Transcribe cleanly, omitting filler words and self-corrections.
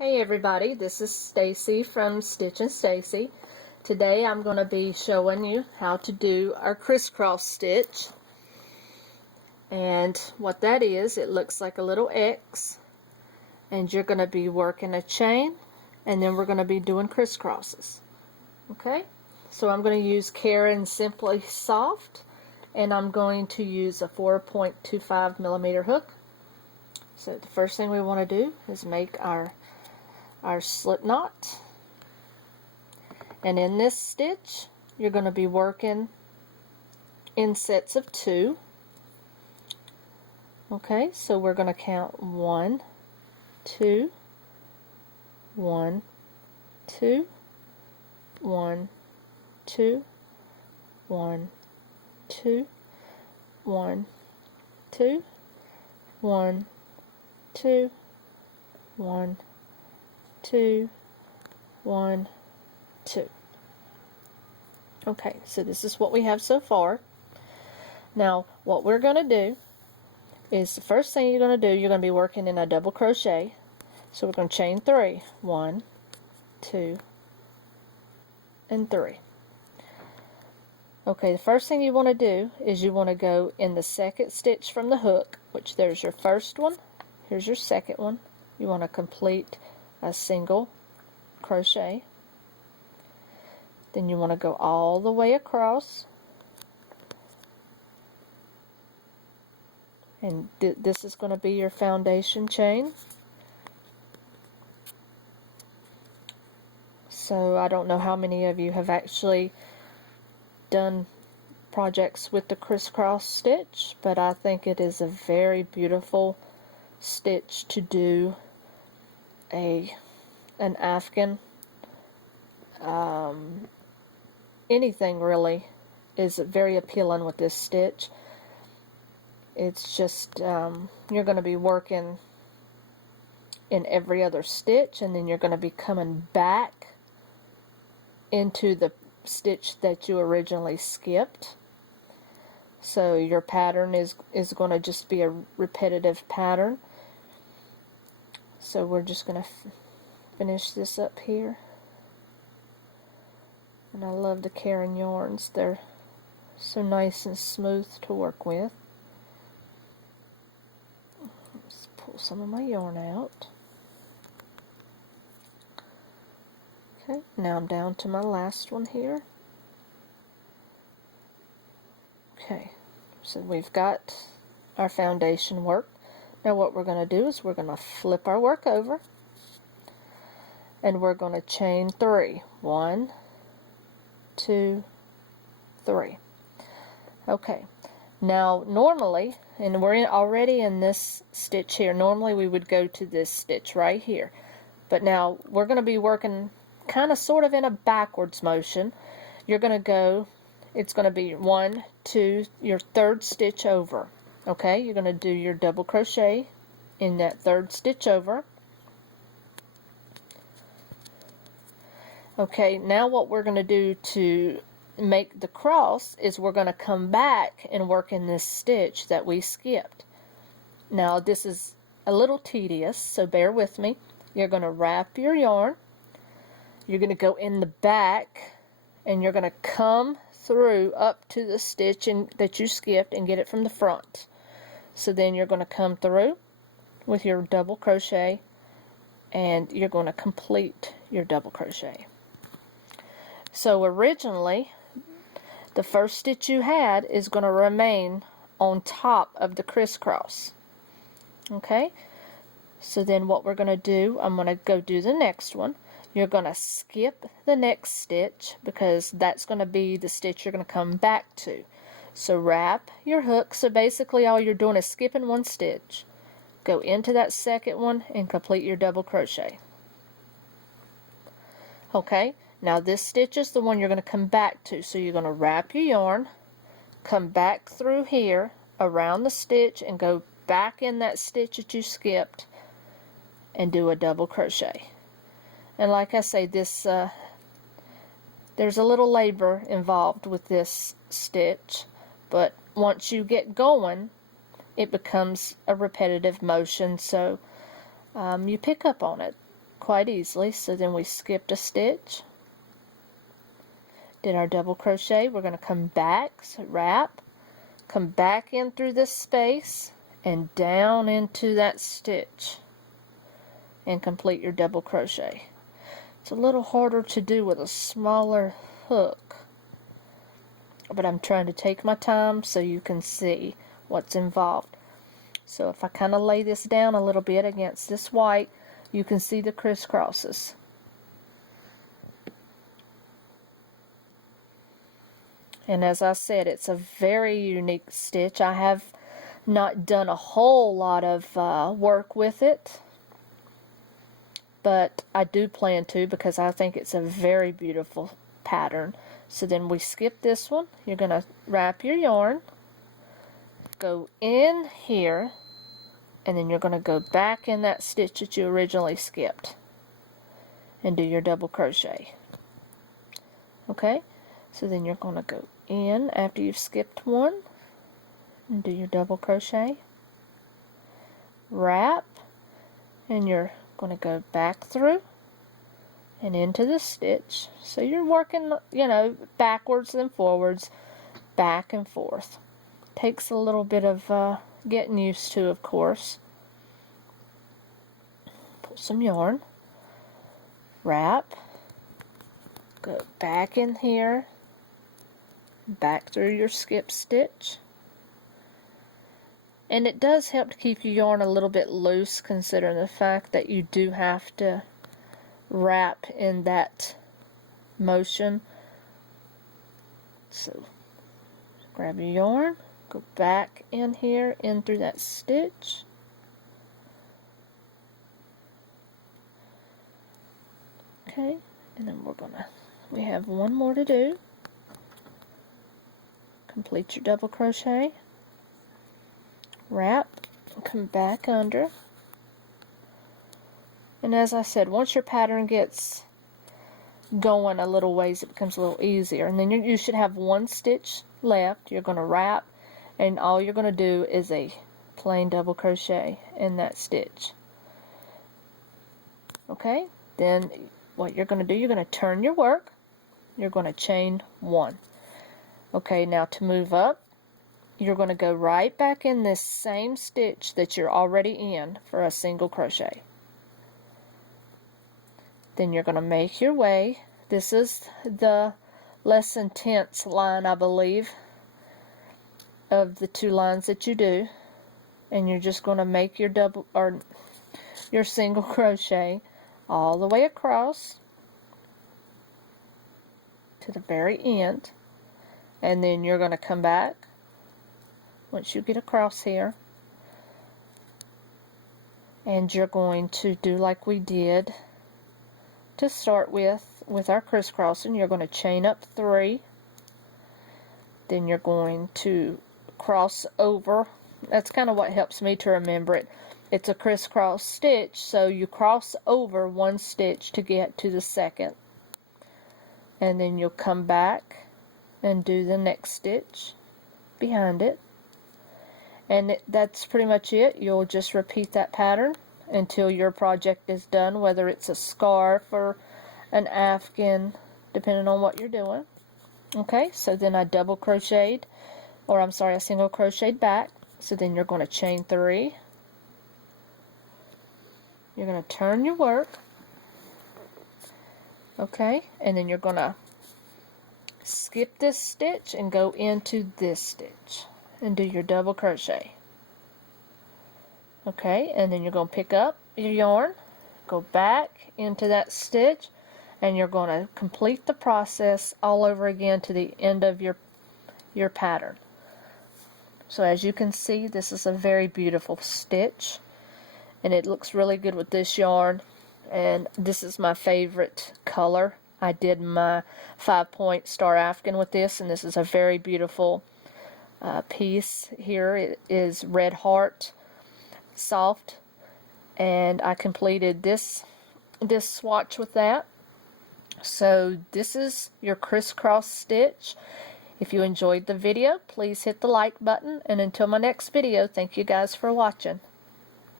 Hey everybody, this is Stacy from Stitch and Stacy. Today I'm going to be showing you how to do our crisscross stitch. And what that is, it looks like a little X, and you're going to be working a chain, and then we're going to be doing crisscrosses. Okay, so I'm going to use Karen Simply Soft, and I'm going to use a 4.25 millimeter hook. So the first thing we want to do is make our slip knot, and in this stitch you're going to be working in sets of 2. Okay, so we're going to count 1, 2, 1, 2, 1, 2, 1, 2, 1, 2, 1, 2, 1, 2, 1, 2. Okay, so this is what we have so far. Now what we're going to do is, the first thing you're going to do, you're going to be working in a double crochet. So we're going to chain 3. 1, 2, and 3. Okay, the first thing you want to do is you want to go in the second stitch from the hook, which there's your first one, here's your second one. You want to complete a single crochet. Then you want to go all the way across, and this is going to be your foundation chain. So I don't know how many of you have actually done projects with the crisscross stitch, but I think it is a very beautiful stitch to do an Afghan. Anything really is very appealing with this stitch. It's just you're going to be working in every other stitch, and then you're going to be coming back into the stitch that you originally skipped. So your pattern is going to just be a repetitive pattern. So we're just going to finish this up here. And I love the Karen yarns. They're so nice and smooth to work with. Let's pull some of my yarn out. Okay, now I'm down to my last one here. Okay, so we've got our foundation work. Now what we're going to do is we're going to flip our work over, and we're going to chain 3. 1, 2, 3. Okay, now normally, and we're already in this stitch here, normally we would go to this stitch right here, but now we're going to be working kind of sort of in a backwards motion. You're going to go, it's going to be 1, 2, your third stitch over. Okay, you're going to do your double crochet in that third stitch over. Okay, now what we're going to do to make the cross is we're going to come back and work in this stitch that we skipped. Now this is a little tedious, so bear with me. You're going to wrap your yarn, you're going to go in the back, and you're going to come through up to the stitch that you skipped and get it from the front. So then you're going to come through with your double crochet, and you're going to complete your double crochet. So originally the first stitch you had is going to remain on top of the crisscross. Okay, so then what we're going to do, I'm going to go do the next one. You're going to skip the next stitch because that's going to be the stitch you're going to come back to. So wrap your hook. So basically all you're doing is skipping one stitch. Go into that second one and complete your double crochet. Okay, now this stitch is the one you're going to come back to. So you're going to wrap your yarn, come back through here around the stitch, and go back in that stitch that you skipped and do a double crochet. And like I say, this there's a little labor involved with this stitch, but once you get going, it becomes a repetitive motion, so you pick up on it. quite easily. So then we skipped a stitch, did our double crochet. We're going to come back, so wrap, come back in through this space and down into that stitch and complete your double crochet. It's a little harder to do with a smaller hook, but I'm trying to take my time so you can see what's involved. So if I kind of lay this down a little bit against this white, you can see the crisscrosses. And as I said, it's a very unique stitch. I have not done a whole lot of work with it, but I do plan to, because I think it's a very beautiful pattern. So then we skip this one. You're going to wrap your yarn, go in here, and then you're going to go back in that stitch that you originally skipped and do your double crochet. Okay, so then you're going to go in after you've skipped one and do your double crochet, wrap, and you're going to go back through and into the stitch. So you're working, backwards and forwards, back and forth. Takes a little bit of getting used to, of course. Pull some yarn, wrap, go back in here, back through your skip stitch. And it does help to keep your yarn a little bit loose, considering the fact that you do have to wrap in that motion. So grab your yarn, go back in here, in through that stitch. Okay, and then we have one more to do. Complete your double crochet, wrap, come back under. And as I said, once your pattern gets going a little ways, it becomes a little easier. And then you should have one stitch left. You're going to wrap, and all you're going to do is a plain double crochet in that stitch. Okay, then what you're going to do, you're going to turn your work. You're going to chain one. Okay, now to move up, you're going to go right back in this same stitch that you're already in for a single crochet. Then you're going to make your way. This is the less intense line, I believe, of the two lines that you do. And you're just going to make your your single crochet all the way across to the very end. And then you're going to come back once you get across here, and you're going to do like we did to start with our crisscrossing. You're going to chain up 3, then you're going to cross over. That's kind of what helps me to remember it. It's a crisscross stitch, so you cross over one stitch to get to the second, and then you'll come back and do the next stitch behind it. And that's pretty much it. You'll just repeat that pattern until your project is done, whether it's a scarf or an afghan, depending on what you're doing. Okay, so then I double crocheted, or I'm sorry, I single crocheted back. So then you're going to chain 3. You're going to turn your work. Okay, and then you're going to skip this stitch and go into this stitch and do your double crochet. Okay, and then you're going to pick up your yarn, go back into that stitch, and you're going to complete the process all over again to the end of your pattern. So as you can see, this is a very beautiful stitch, and it looks really good with this yarn, and this is my favorite color. I did my 5-point star afghan with this, and this is a very beautiful piece here. It is red heart soft, and I completed this swatch with that. So this is your crisscross stitch. If you enjoyed the video, please hit the like button, and until my next video, thank you guys for watching.